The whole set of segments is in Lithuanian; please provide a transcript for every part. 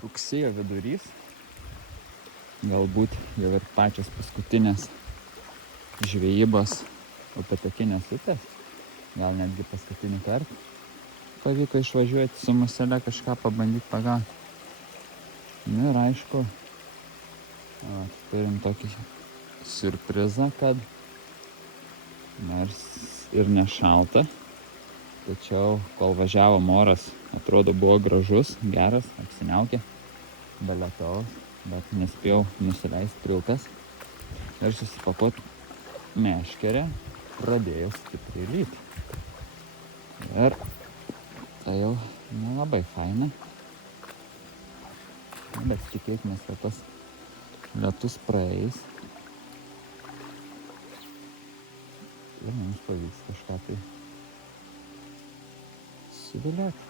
rugsėjo vidurys. Galbūt jau ir pačios paskutinės žvejybos upėtakinės upės. Gal netgi paskutinį kartą pavyko išvažiuoti su musele kažką pabandyti pagauti. Nu ir aišku, turim tokį siurprizą, kad nors ir nešalta, tačiau kol važiavom oras atrodo buvo gražus, geras, apsiniaukė, be lietaus, bet nespėjau nusileisti trilkas ir susipakuoti meškerę, pradėjo stipriai lyti. Ir tai jau nelabai faina. Bet tikėkimės, kad tas lietus praeis ir mums pavyks kažką tai suvilioti.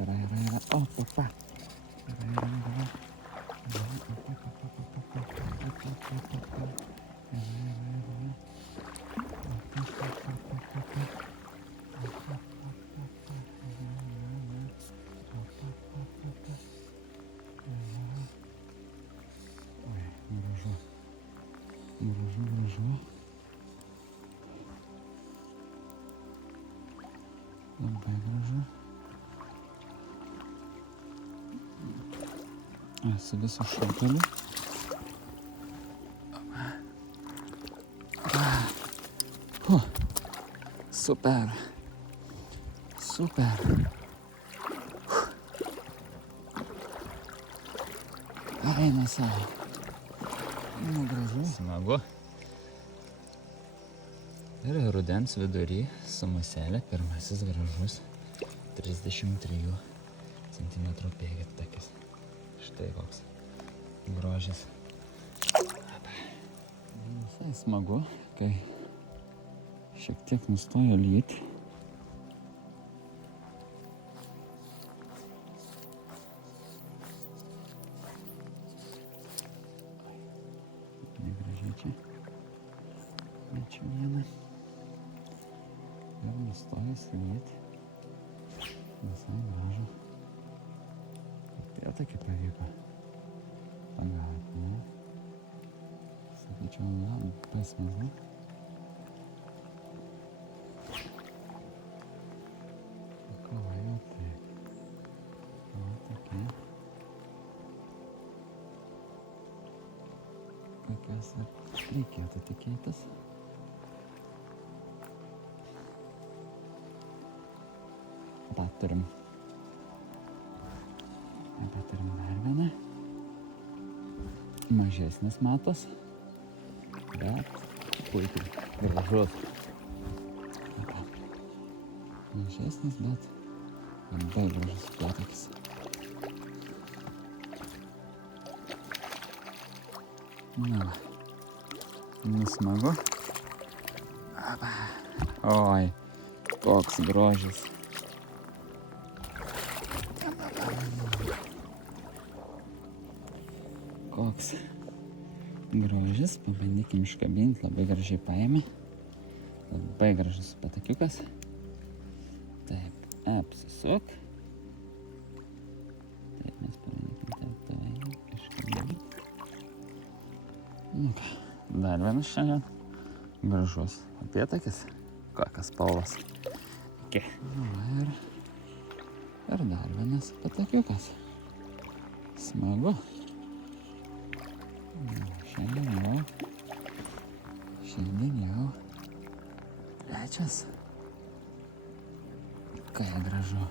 Yra. O, papa. Yra. Oi, gražu. Labai gražu. Su visu šalteliu. Super. Eina savo. Nu, gražu. Smagu. Ir rudens vidury su muselė pirmasis gražus 33 cm pėdtakis. Štai koks grožis. Visai smagu, kai šiek tiek nustojo lyti. Negražiai čia. Čia vieną. Ir nustojęs lyti. Visai gražu. Upėtakį pavyko pagauti, ne? Sakyčiau, labai smagu. Kava jau taip. O, tokie. Kokios ir reikėtų tikėtis. Turim dar vieną. Mažesnis matos, bet puikiai gražus. Mažesnis, bet labai gražus upėtakis. Na va, smagu. Oi, koks grožis. Koks grožis, pabandykim iškabinti, labai gražiai paėmė. Labai gražus upėtakiukas. Taip, apsisuk. Taip, mes pabandykim tave iškabinti. Nu ką, dar vienas šiandien gražus upėtakis. Kokias spalvas. Ir dar vienas upėtakiukas. Smagu. Šiandien jau trečias. Kai gražu.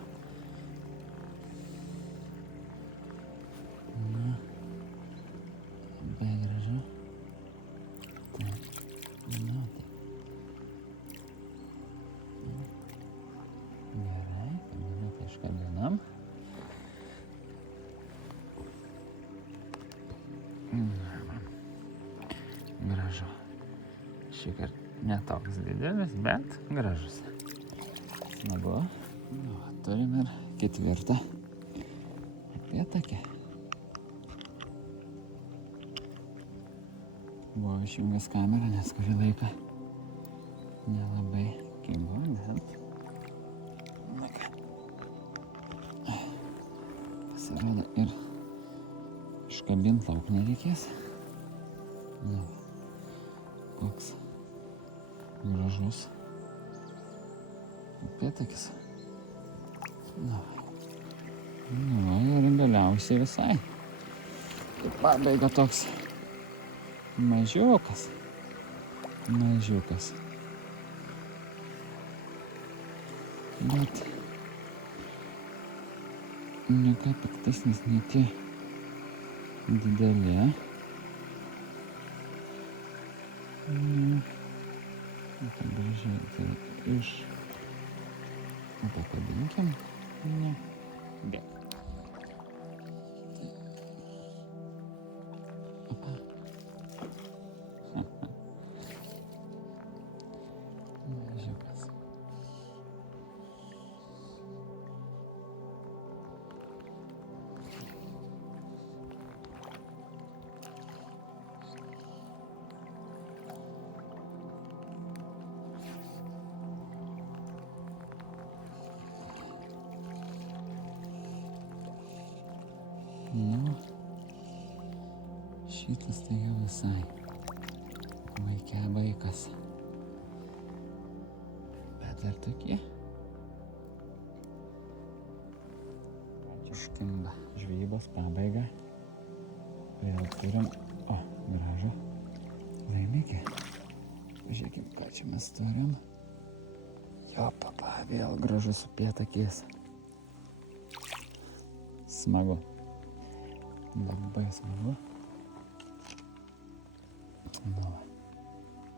Na, labai gražu. Taip, na taip. Gerai, paminėtą iškabinam. Šįkart netoks didelis, bet gražus. Smagu. Nu, turim ir ketvirtą upėtakį. Buvo išjungęs kamerą, nes kurį laiką nelabai kingo, bet na ką. Pasirodo ir iškabint lauk nereikės. Na, koks gražus upėtakis. Na, ir galiausiai visai. Į pabaigą toks mažiukas. Bet ne ką piktesnis, ne tie dideli. Tai gražiai tai iš pakabinkim. Ne. Bėg. Opa. Mažiukas. Nu, šitas tai jau visai vaikas. Bet dar tokie. Užkimba žvejybos pabaiga. Vėl turim, gražų laimikį. Pažiūrėkim, ką čia mes turim. Jo, papa, vėl gražus upėtakis. Smagu. Labai smagu. Nu,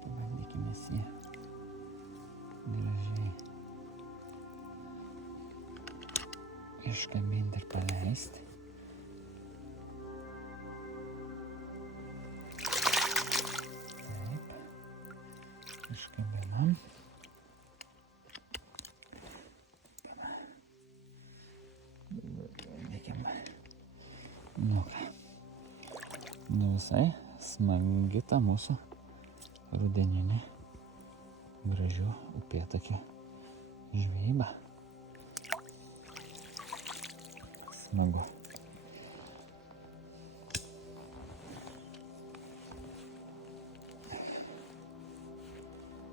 pabandykime jį gražiai iškabinti ir paleisti. Taip. Iškabinam. Nu ką, visai smagi ta mūsų rudeninė gražių upėtakių žvejyba. Smagu.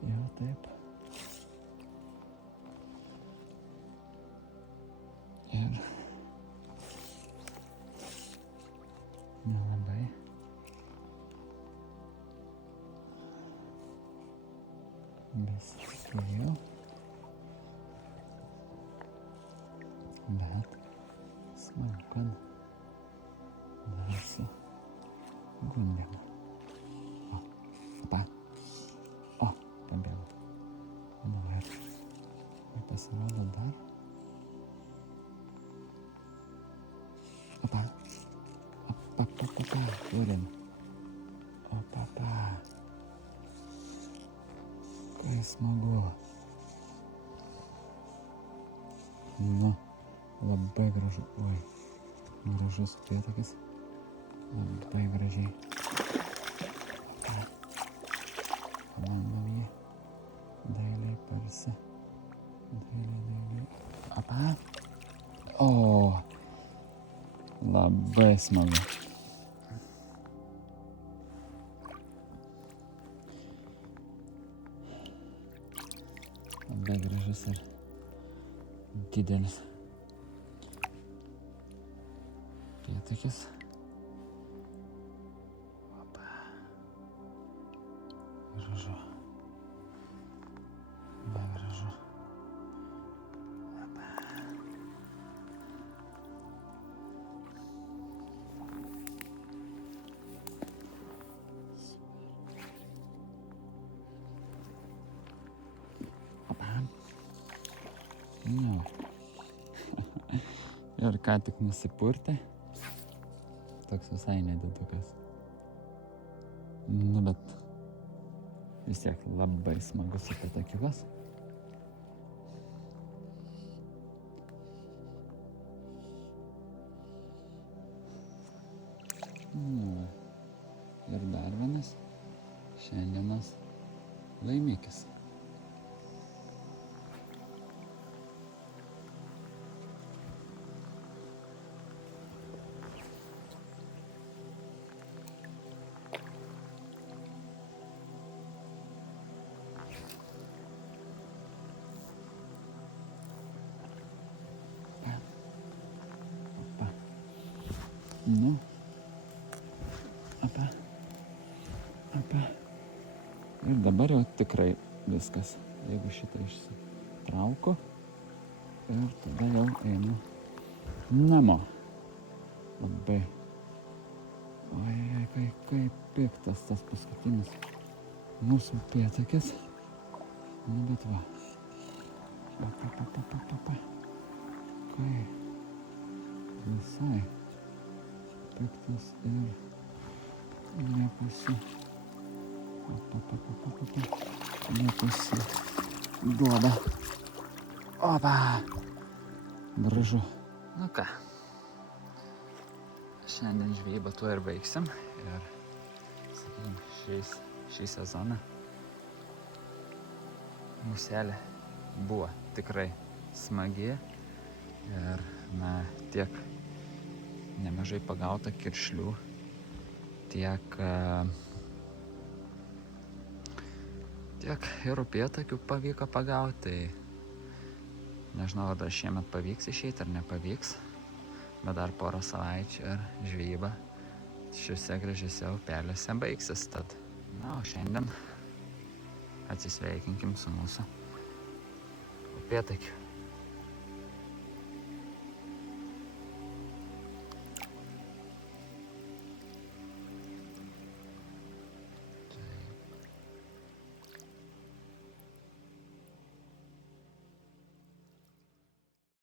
Jo, taip. Ir nelabai. Besitikėjau. Bet smagu, kad dar su gundėm. Opa. Pabėgo. Nu ir pasirodo dar. Opa. Turim. Kai smagu. Nu, labai gražu. Oi, gražus upėtakis. Labai gražiai. Pabandom jį dailiai parsi. Dailiai. Opa. Labai smagu. Labai gražus ir didelis upėtakis. Gražu. Labai gražu. Nu. Ir ką tik nusipurtė. Toks visai nedidukas. Nu, bet vis tiek labai smagus upėtakiukas. Ir dar vienas šiandienos laimikis. Opa. Nu. Apa. Ir dabar jau tikrai viskas. Jeigu šitą išsitrauku ir tada jau einu namo. Labai. Oi, kaip piktas tas paskutinis mūsų upėtakis. Nu, bet va. Kai visai piktas ir liekusi. Liekusi duoda. Opa! Gražu. Nu ką. Šiandien žvejybą tuo ir baigsim. Ir, sakykime, šį sezoną muselė buvo tikrai smagi. Ir, na, tiek nemažai pagauta kiršlių, tiek ir upėtakių pavyko pagauti. Tai nežinau, ar dar šiemet pavyks išeiti ar nepavyks, bet dar porą savaičių ir žvejyba šiuose gražiuose upeliuose baigsis. Tad, na, o šiandien atsisveikinkim su mūsų upėtakiu.